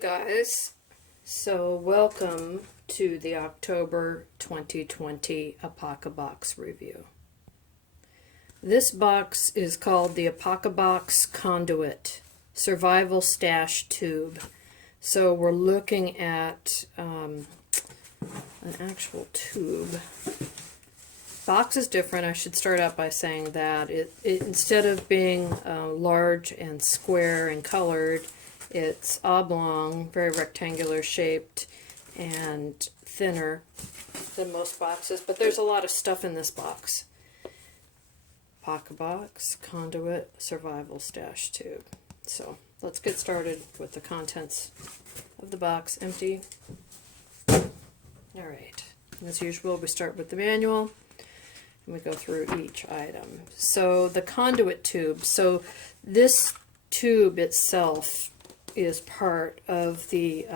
guys, so welcome to the October 2020 Apocabox review. This box is called the Apocabox Conduit Survival Stash Tube. So we're looking at an actual tube. Box is different. I should start out by saying that it instead of being large and square and colored, it's oblong, very rectangular shaped, and thinner than most boxes, but there's a lot of stuff in this box. Apocabox Conduit Survival Stash Tube. So let's get started with the contents of the box. Empty. Alright, as usual, we start with the manual and we go through each item. So the conduit tube. So this tube itself is part of the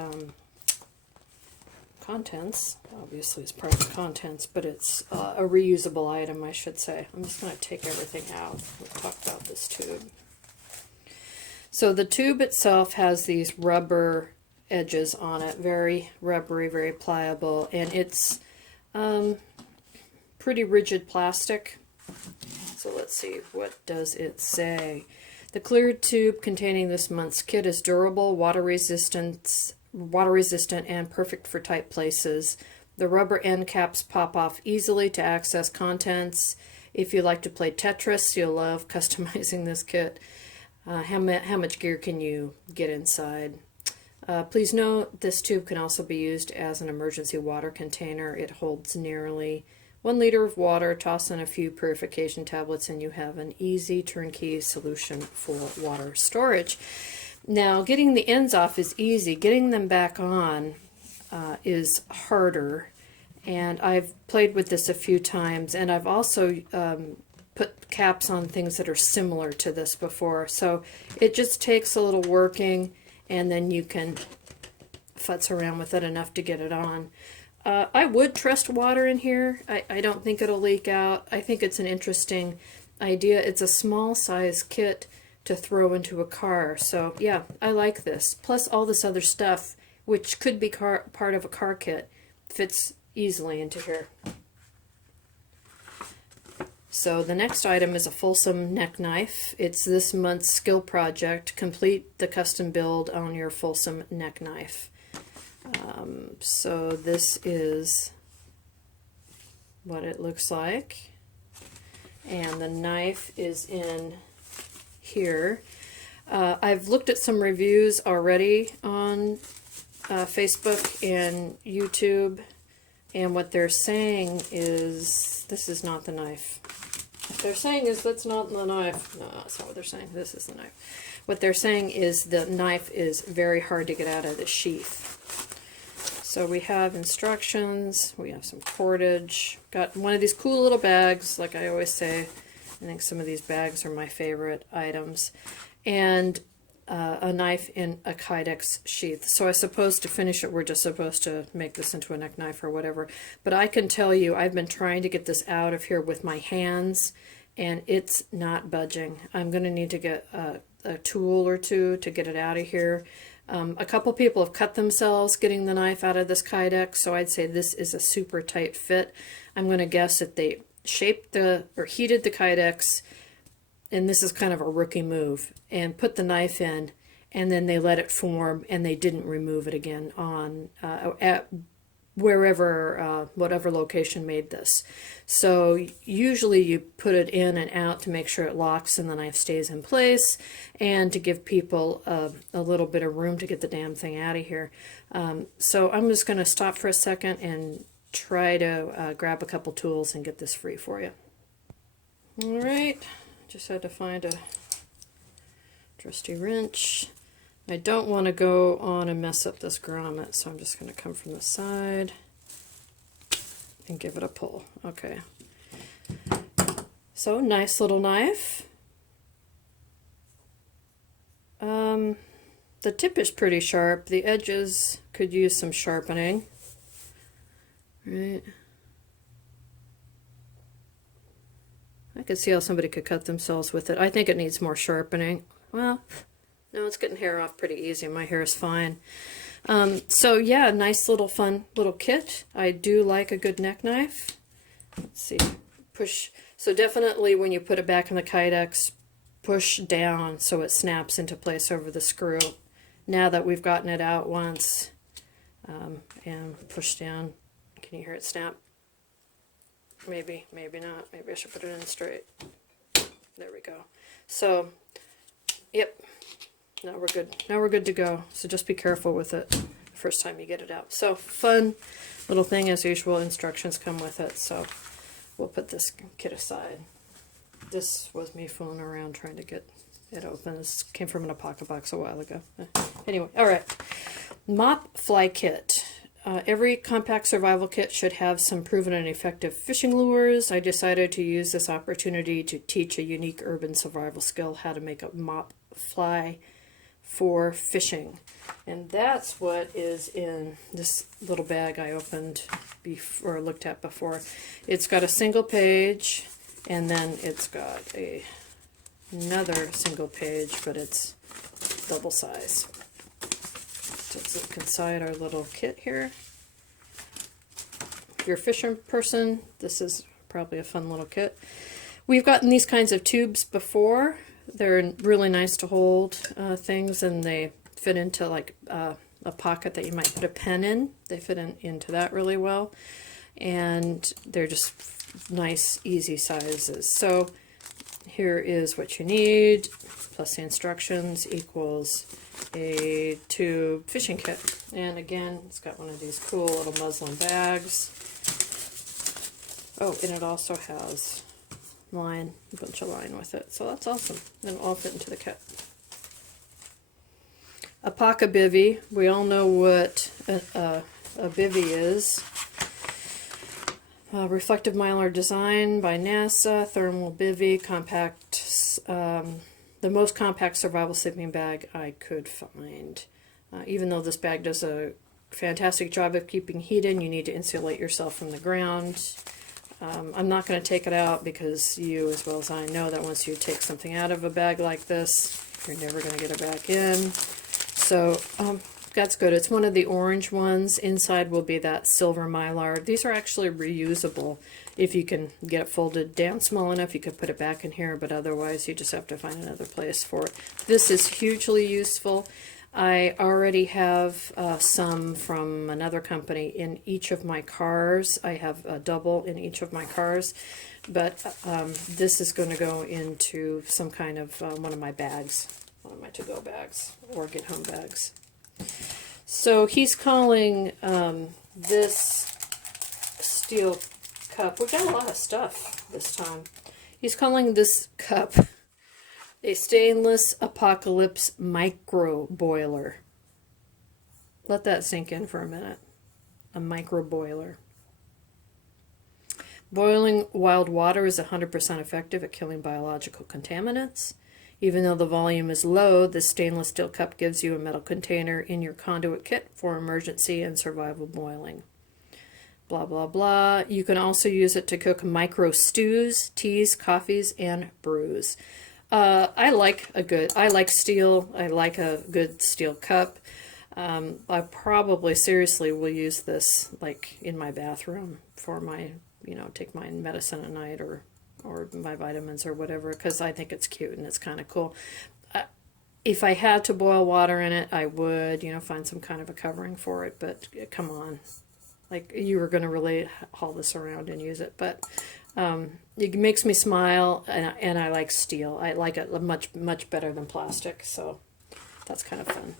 contents. Obviously it's part of the contents, but it's a reusable item, I should say. I'm just going to take everything out. We'll talk about this tube. So the tube itself has these rubber edges on it, very rubbery, very pliable, and it's pretty rigid plastic. So let's see, what does it say? The clear tube containing this month's kit is durable, water resistant, and perfect for tight places. The rubber end caps pop off easily to access contents. If you like to play Tetris, you'll love customizing this kit. How much gear can you get inside? Please note, this tube can also be used as an emergency water container. It holds nearly 1 liter of water. Toss in a few purification tablets and you have an easy turnkey solution for water storage. Now, getting the ends off is easy. Getting them back on is harder. And I've played with this a few times, and I've also put caps on things that are similar to this before. So it just takes a little working, and then you can futz around with it enough to get it on. I would trust water in here. I don't think it'll leak out. I think it's an interesting idea. It's a small size kit to throw into a car. So yeah, I like this. Plus all this other stuff, which could be part of a car kit, fits easily into here. So the next item is a Folsom neck knife. It's this month's skill project. Complete the custom build on your Folsom neck knife. So this is what it looks like, and the knife is in here. I've looked at some reviews already on Facebook and YouTube, and what they're saying is this is not the knife. What they're saying is that's not the knife. No, that's not what they're saying. This is the knife. What they're saying is the knife is very hard to get out of the sheath. So we have instructions, we have some cordage, got one of these cool little bags, like I always say. I think some of these bags are my favorite items. And a knife in a Kydex sheath. So I suppose to finish it, we're just supposed to make this into a neck knife or whatever. But I can tell you, I've been trying to get this out of here with my hands, and it's not budging. I'm going to need to get a tool or two to get it out of here. A couple people have cut themselves getting the knife out of this Kydex, so I'd say this is a super tight fit. I'm going to guess that they shaped or heated the Kydex, and this is kind of a rookie move, and put the knife in, and then they let it form, and they didn't remove it again on at wherever, whatever location made this. So usually you put it in and out to make sure it locks and the knife stays in place, and to give people a little bit of room to get the damn thing out of here. So I'm just going to stop for a second and try to grab a couple tools and get this free for you. Alright, just had to find a trusty wrench. I don't want to go on and mess up this grommet, so I'm just going to come from the side and give it a pull. Okay. So, nice little knife. The tip is pretty sharp. The edges could use some sharpening. Right. I could see how somebody could cut themselves with it. I think it needs more sharpening. Well, No, it's getting hair off pretty easy. My hair is fine. So yeah, nice little fun little kit. I do like a good neck knife. Let's see, push. So definitely when you put it back in the Kydex, push down so it snaps into place over the screw. Now that we've gotten it out once, and push down, can you hear it snap? Maybe, maybe not. Maybe I should put it in straight. There we go. So, yep. Now we're good. Now we're good to go. So just be careful with it the first time you get it out. So fun little thing as usual. Instructions come with it. So we'll put this kit aside. This was me fooling around trying to get it open. This came from an Apocabox a while ago. Anyway, all right. Mop fly kit. Every compact survival kit should have some proven and effective fishing lures. I decided to use this opportunity to teach a unique urban survival skill, how to make a mop fly for fishing. And that's what is in this little bag I opened before, or looked at before. It's got a single page, and then it's got another single page, but it's double size. So let's look inside our little kit here. If you're a fishing person, this is probably a fun little kit. We've gotten these kinds of tubes before. They're really nice to hold things, and they fit into like a pocket that you might put a pen in. They fit into that really well, and they're just nice, easy sizes. So here is what you need, plus the instructions equals a tube fishing kit. And again, it's got one of these cool little muslin bags. Oh, and it also has line, a bunch of line with it. So that's awesome. It'll all fit into the kit. Apocabox. We all know what a bivvy is. Reflective mylar design by NASA, thermal bivvy, compact, the most compact survival sleeping bag I could find. Even though this bag does a fantastic job of keeping heat in, you need to insulate yourself from the ground. I'm not going to take it out because you, as well as I, know that once you take something out of a bag like this, you're never going to get it back in. So that's good. It's one of the orange ones. Inside will be that silver mylar. These are actually reusable. If you can get it folded down small enough, you could put it back in here, but otherwise you just have to find another place for it. This is hugely useful. I already have some from another company in each of my cars. I have a double in each of my cars, but this is going to go into some kind of one of my bags, one of my to-go bags or get-home bags. So he's calling this steel cup, we got a lot of stuff this time. He's calling this cup a stainless Apocalypse micro boiler. Let that sink in for a minute. A micro boiler. Boiling wild water is 100% effective at killing biological contaminants. Even though the volume is low, this stainless steel cup gives you a metal container in your conduit kit for emergency and survival boiling. Blah, blah, blah. You can also use it to cook micro stews, teas, coffees, and brews. I like steel. I like a good steel cup. I probably seriously will use this like in my bathroom for my, take my medicine at night or my vitamins or whatever, because I think it's cute and it's kind of cool. If I had to boil water in it, I would, find some kind of a covering for it, but come on. Like, you were going to really haul this around and use it, but it makes me smile, and I like steel. I like it much, much better than plastic, so that's kind of fun.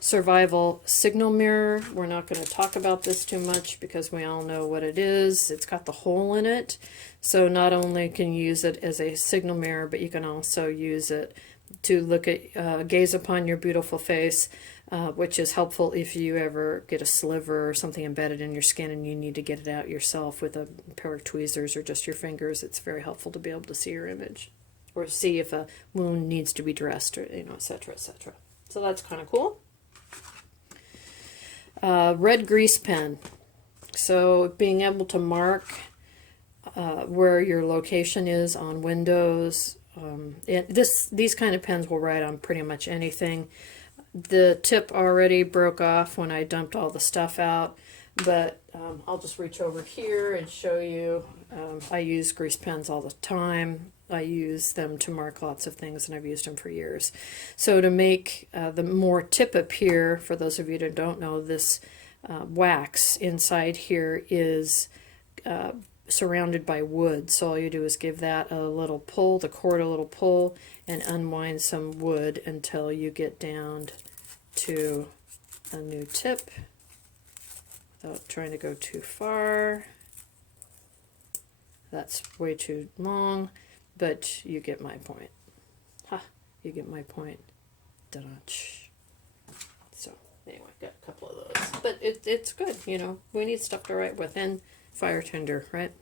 Survival signal mirror. We're not going to talk about this too much because we all know what it is. It's got the hole in it, so not only can you use it as a signal mirror, but you can also use it to look at, gaze upon your beautiful face, which is helpful if you ever get a sliver or something embedded in your skin and you need to get it out yourself with a pair of tweezers or just your fingers. It's very helpful to be able to see your image or see if a wound needs to be dressed, or etc., etc. So that's kind of cool. Red grease pen. So being able to mark where your location is on windows, These kind of pens will write on pretty much anything. The tip already broke off when I dumped all the stuff out, but I'll just reach over here and show you. I use grease pens all the time. I use them to mark lots of things, and I've used them for years. So to make the more tip appear, for those of you that don't know, this wax inside here is surrounded by wood. So all you do is give that a little pull, the cord a little pull, and unwind some wood until you get down to a new tip without trying to go too far. That's way too long, but you get my point. Ha! You get my point. Da-da-ch. So anyway, got a couple of those, but it's good. You know, we need stuff to write with, and fire tender, right?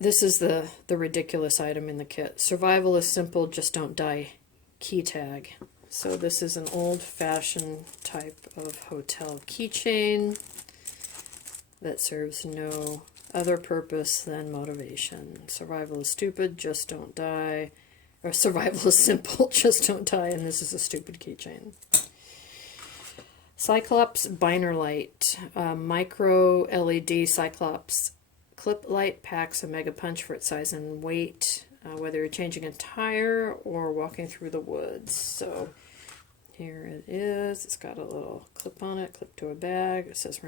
This is the ridiculous item in the kit. Survival is simple, just don't die key tag. So this is an old-fashioned type of hotel keychain that serves no other purpose than motivation. Survival is stupid, just don't die. Or survival is simple, just don't die, and this is a stupid keychain. Cyclops Biner Light, micro LED Cyclops clip light, packs a mega punch for its size and weight, whether you're changing a tire or walking through the woods. So here it is. It's got a little clip on it, clip to a bag. It says,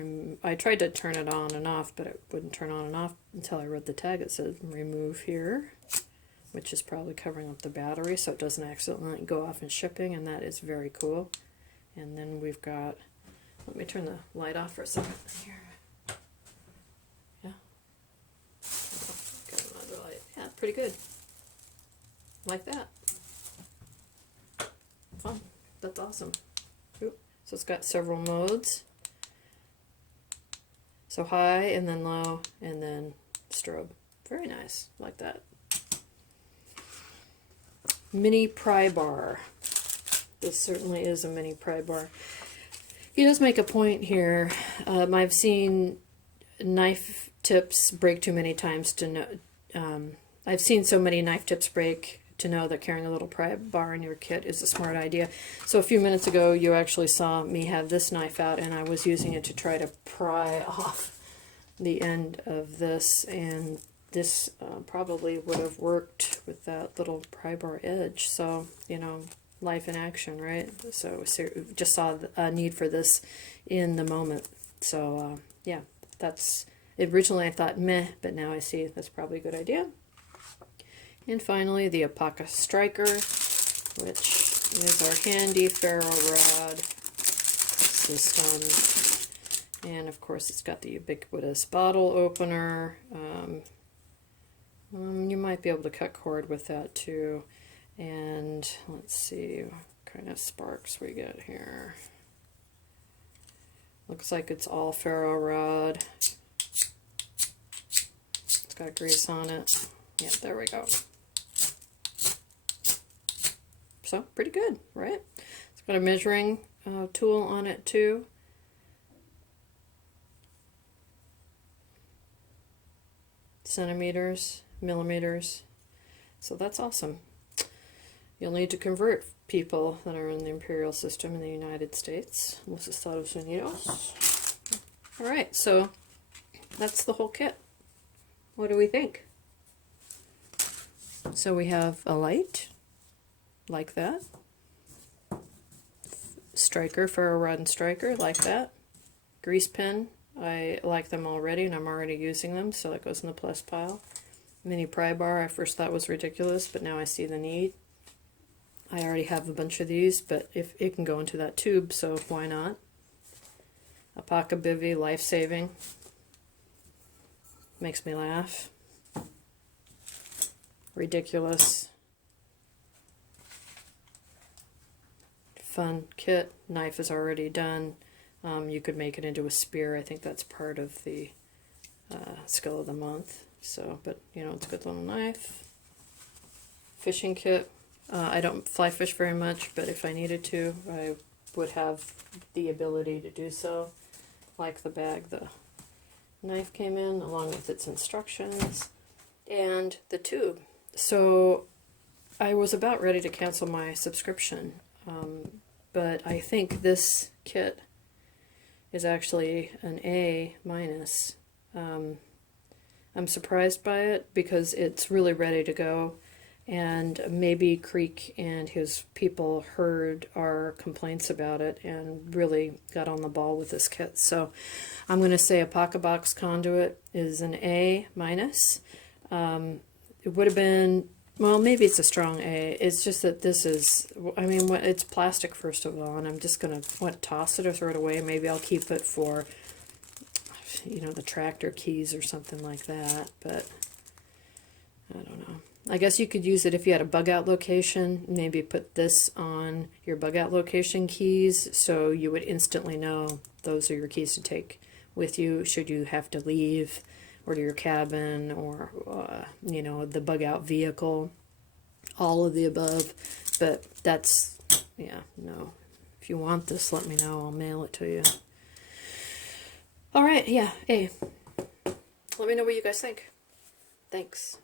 I tried to turn it on and off, but it wouldn't turn on and off until I read the tag. It says remove here, which is probably covering up the battery so it doesn't accidentally go off in shipping, and that is very cool. And then we've got, let me turn the light off for a second here. Yeah. Got another light. Yeah, pretty good. Like that. Fun. That's awesome. Oop. So it's got several modes. So high and then low and then strobe. Very nice. Like that. Mini pry bar. This certainly is a mini pry bar. He does make a point here. I've seen knife tips break too many times to know. I've seen so many knife tips break to know that carrying a little pry bar in your kit is a smart idea. So a few minutes ago, you actually saw me have this knife out, and I was using it to try to pry off the end of this, and this probably would have worked with that little pry bar edge. So, you know, life in action, right? So just saw a need for this in the moment. So yeah, that's, originally I thought meh, but now I see that's probably a good idea. And finally, the Apocabox Striker, which is our handy Ferro Rod system. And of course, it's got the ubiquitous bottle opener. You might be able to cut cord with that too. And let's see what kind of sparks we get here. Looks like it's all Ferro Rod. It's got grease on it. Yep, there we go. So, pretty good, right? It's got a measuring tool on it too. Centimeters, millimeters. So that's awesome. You'll need to convert people that are in the imperial system in the United States, Los Estados Unidos. All right, so that's the whole kit. What do we think? So we have a light, like that. Striker, Ferro Rod and Striker, like that. Grease pen, I like them already, and I'm already using them, so that goes in the plus pile. Mini pry bar, I first thought was ridiculous, but now I see the need. I already have a bunch of these, but if it can go into that tube, so why not? Apocabox life-saving. Makes me laugh. Ridiculous. Fun kit. Knife is already done. You could make it into a spear. I think that's part of the skill of the month. So, but you know, it's a good little knife. Fishing kit. I don't fly fish very much, but if I needed to, I would have the ability to do so. Like the bag the knife came in, along with its instructions. and the tube. So I was about ready to cancel my subscription, but I think this kit is actually an A minus. I'm surprised by it because it's really ready to go, and maybe Creek and his people heard our complaints about it and really got on the ball with this kit. So I'm going to say Apocabox Conduit is an A minus. It would have been, well, maybe it's a strong A. It's just that this is, I mean, it's plastic first of all, and I'm just going to toss it or throw it away. Maybe I'll keep it for, you know, the tractor keys or something like that, but I don't know. I guess you could use it if you had a bug out location. Maybe put this on your bug out location keys so you would instantly know those are your keys to take with you should you have to leave or to your cabin or, you know, the bug out vehicle. All of the above. But that's, yeah, no. If you want this, let me know. I'll mail it to you. All right, yeah, hey. Let me know what you guys think. Thanks.